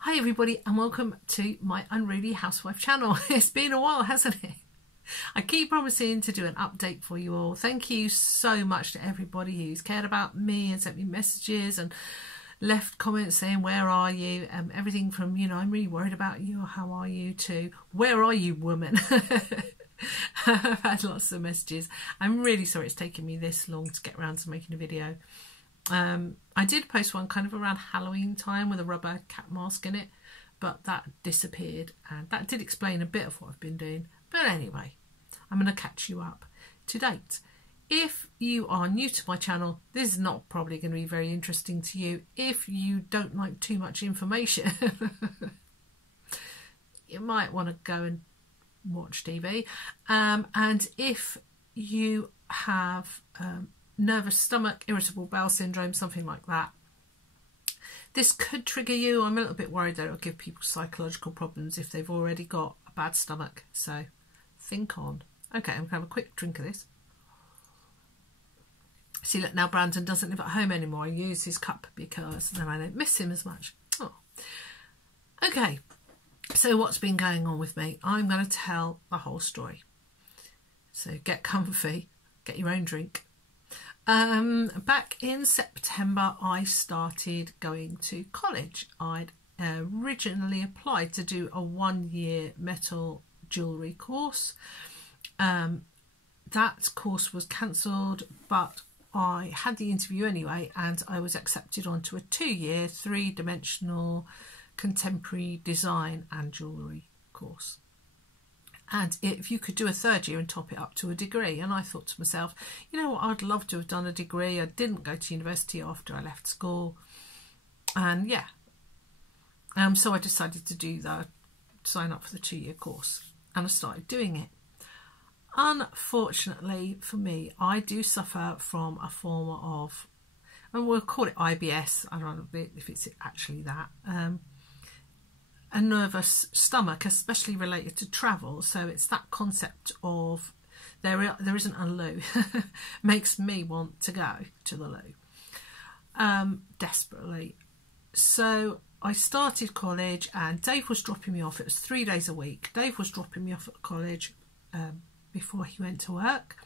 Hi everybody and welcome to my Unruly Housewife channel. It's been a while, hasn't it? I keep promising to do an update for you all. Thank you so much to everybody who's cared about me and sent me messages and left comments saying where are you, everything from, you know, I'm really worried about you, or how are you, to where are you, woman. I've had lots of messages. I'm really sorry it's taken me this long to get around to making a video. I did post one kind of around Halloween time with a rubber cat mask in it, but that disappeared, and that did explain a bit of what I've been doing. But anyway, I'm going to catch you up to date. If you are new to my channel, this is not probably going to be very interesting to you. If you don't like too much information, you might want to go and watch TV. And if you have nervous stomach, irritable bowel syndrome, something like that, this could trigger you. I'm a little bit worried that it'll give people psychological problems if they've already got a bad stomach. So think on. Okay, I'm going to have a quick drink of this. See, look, now Brandon doesn't live at home anymore. I use his cup because then I don't miss him as much. Oh. Okay, so what's been going on with me? I'm going to tell the whole story. So get comfy, get your own drink. Back in September, I started going to college. I'd originally applied to do a 1-year metal jewellery course. That course was cancelled, but I had the interview anyway, and I was accepted onto a 2-year, 3-dimensional contemporary design and jewellery course. And if you could do a 3rd year and top it up to a degree. And I thought to myself, you know what, I'd love to have done a degree. I didn't go to university after I left school. And yeah, so I decided to sign up for the 2-year course, and I started doing it. Unfortunately for me, I do suffer from a form of, and we'll call it IBS, I don't know if it's actually that, a nervous stomach, especially related to travel. So it's that concept of there isn't a loo makes me want to go to the loo desperately. So I started college, and Dave was dropping me off. It was 3 days a week. Dave was dropping me off at college before he went to work,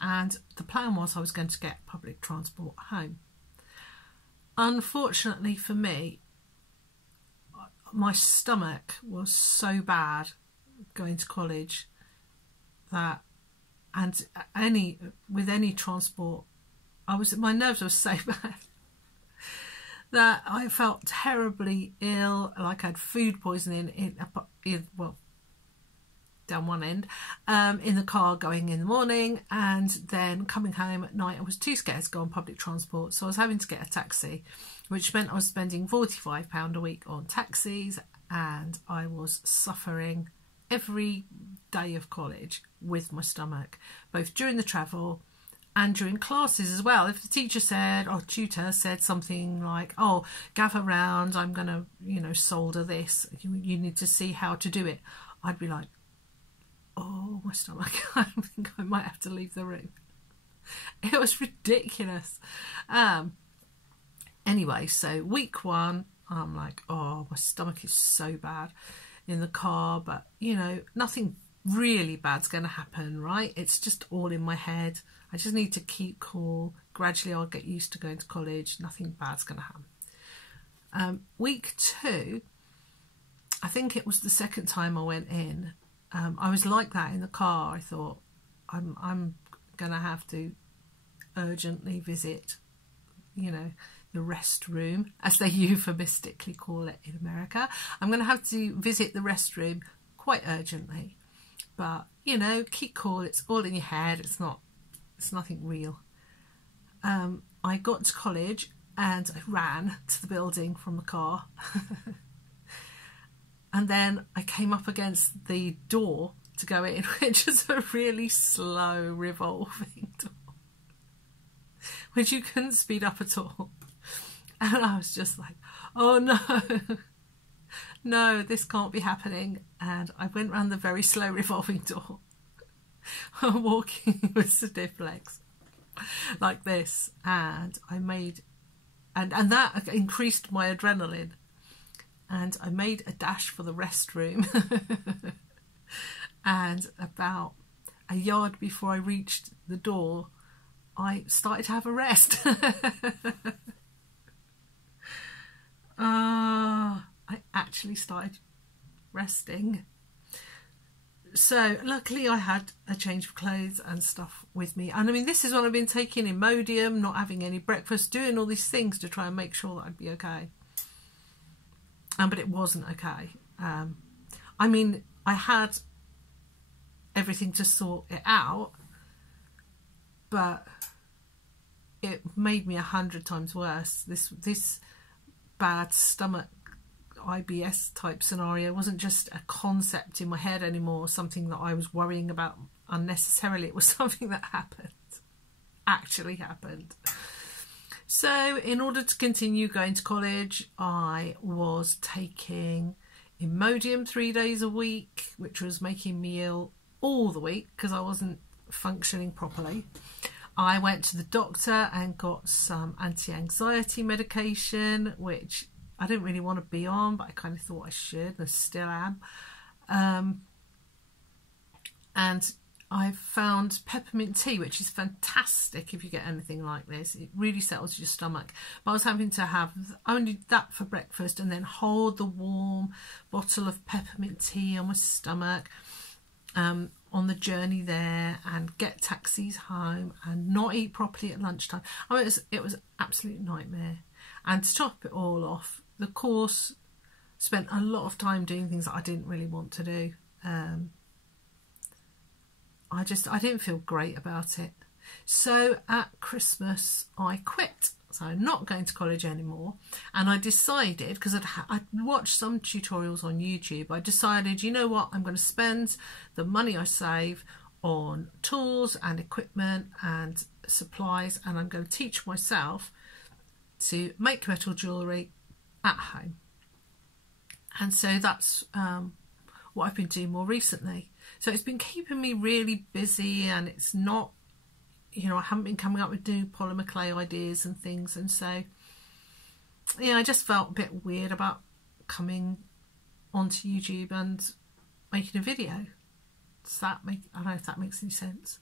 and the plan was I was going to get public transport home. Unfortunately for me, my stomach was so bad going to college that, and with any transport, my nerves were so bad that I felt terribly ill, like I had food poisoning well, down one end, in the car going in the morning, and then coming home at night I was too scared to go on public transport, so I was having to get a taxi, which meant I was spending £45 a week on taxis, and I was suffering every day of college with my stomach, both during the travel and during classes as well. If the teacher said, or tutor said something like, oh, gather round, I'm going to, you know, solder this, you need to see how to do it, I'd be like, oh, my stomach, I think I might have to leave the room. It was ridiculous. Anyway, so week 1, I'm like, oh, my stomach is so bad in the car, but, you know, nothing really bad's going to happen, right? It's just all in my head. I just need to keep cool. Gradually, I'll get used to going to college. Nothing bad's going to happen. Week 2, I think it was the 2nd time I went in. I was like that in the car. I thought, I'm going to have to urgently visit, you know, the restroom, as they euphemistically call it in America. I'm going to have to visit the restroom quite urgently. But, you know, keep cool. It's all in your head. It's nothing real. I got to college and I ran to the building from the car. And then I came up against the door to go in, which is a really slow revolving door, which you couldn't speed up at all. And I was just like, oh no, no, this can't be happening. And I went round the very slow revolving door, walking with stiff legs like this. And I made, and that increased my adrenaline. and I made a dash for the restroom. And about a yard before I reached the door, I started to have a rest. I actually started resting. So luckily I had a change of clothes and stuff with me. And I mean, this is what I've been taking Imodium, not having any breakfast, doing all these things to try and make sure that I'd be okay. But it wasn't okay. I mean, I had everything to sort it out, but it made me 100 times worse. This bad stomach IBS type scenario wasn't just a concept in my head anymore, something that I was worrying about unnecessarily. It was something that actually happened. So in order to continue going to college, I was taking Imodium 3 days a week, which was making me ill all the week because I wasn't functioning properly. I went to the doctor and got some anti-anxiety medication, which I didn't really want to be on, but I kind of thought I should, and I still am. And I found peppermint tea, which is fantastic if you get anything like this. It really settles your stomach. But I was having to have only that for breakfast and then hold the warm bottle of peppermint tea on my stomach on the journey there, and get taxis home and not eat properly at lunchtime. I mean, it was an absolute nightmare. And to top it all off, the course spent a lot of time doing things that I didn't really want to do. I didn't feel great about it. So at Christmas I quit. So I'm not going to college anymore. And I decided, because I'd watched some tutorials on YouTube, I decided, you know what, I'm going to spend the money I save on tools and equipment and supplies, and I'm going to teach myself to make metal jewellery at home. And so that's what I've been doing more recently. So it's been keeping me really busy, and it's not, you know, I haven't been coming up with new polymer clay ideas and things. And so, yeah, I just felt a bit weird about coming onto YouTube and making a video. Does that make, I don't know if that makes any sense.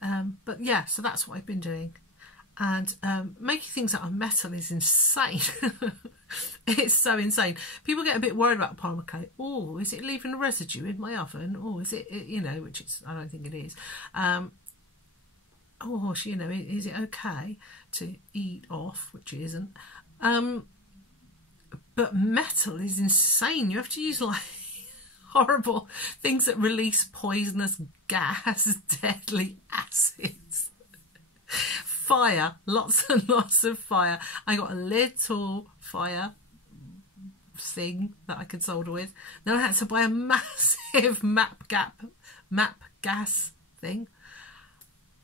But yeah, so that's what I've been doing. And making things out of metal is insane. It's so insane. People get a bit worried about polymer clay. Oh, is it leaving a residue in my oven? Or is it, you know, which it's, I don't think it is. Oh, you know, is it okay to eat off, which it isn't. But metal is insane. You have to use like horrible things that release poisonous gas, deadly acids. Fire, lots and lots of fire. I got a little fire thing that I could solder with. Then I had to buy a massive map gas thing.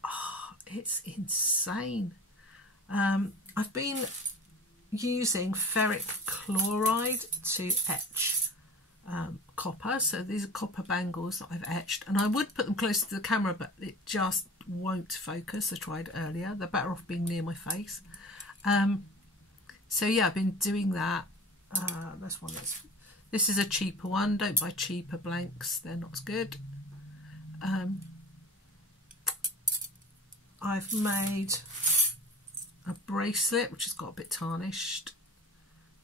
Oh, it's insane. I've been using ferric chloride to etch copper. So these are copper bangles that I've etched, and I would put them close to the camera, but it just won't focus. I tried earlier. They're better off being near my face. So yeah, I've been doing that. This is a cheaper one. Don't buy cheaper blanks, they're not as good. I've made a bracelet which has got a bit tarnished,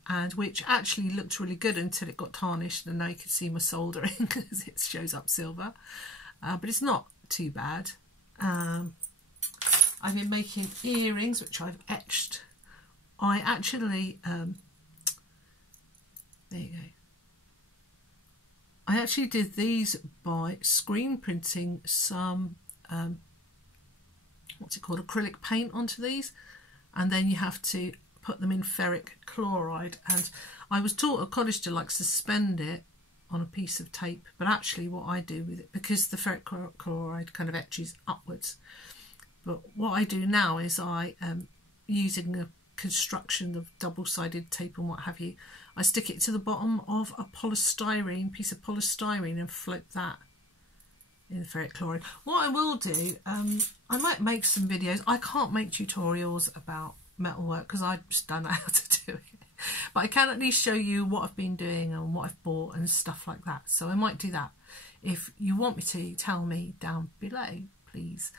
and which actually looked really good until it got tarnished, and now you can see my soldering because it shows up silver, but it's not too bad. I've been making earrings which I've etched. I actually there you go. I actually did these by screen printing some what's it called, acrylic paint onto these, and then you have to put them in ferric chloride. And I was taught at college to like suspend it on a piece of tape, but actually what I do with it, because the ferric chloride kind of etches upwards, but what I do now is I using a construction of double-sided tape and what have you, I stick it to the bottom of a piece of polystyrene and float that in the ferric chloride. What I will do, I might make some videos. I can't make tutorials about metalwork because I just don't know how to do it. But I can at least show you what I've been doing and what I've bought and stuff like that. So I might do that. If you want me to, tell me down below, please.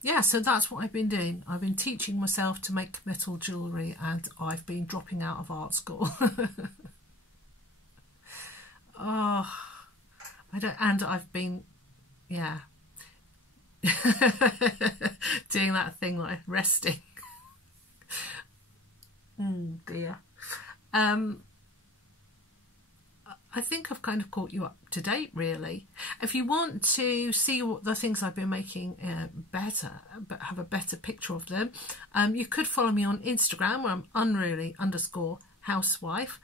Yeah, so that's what I've been doing. I've been teaching myself to make metal jewellery, and I've been dropping out of art school. Oh, and I've been, yeah, doing that thing like resting. Dear. I think I've kind of caught you up to date, really. If you want to see what the things I've been making better, but have a better picture of them, you could follow me on Instagram, where I'm unruly_housewife.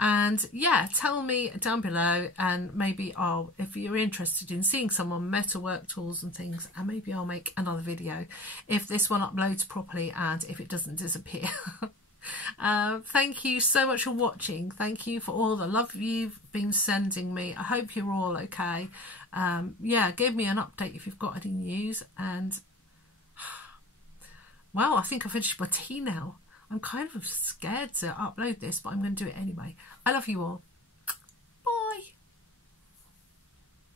And yeah, tell me down below, and maybe if you're interested in seeing some on metalwork tools and things, and maybe I'll make another video if this one uploads properly and if it doesn't disappear. Thank you so much for watching. Thank you for all the love you've been sending me. I hope you're all okay. Yeah, give me an update if you've got any news. And well, I think I've finished my tea now. I'm kind of scared to upload this, but I'm going to do it anyway. I love you all.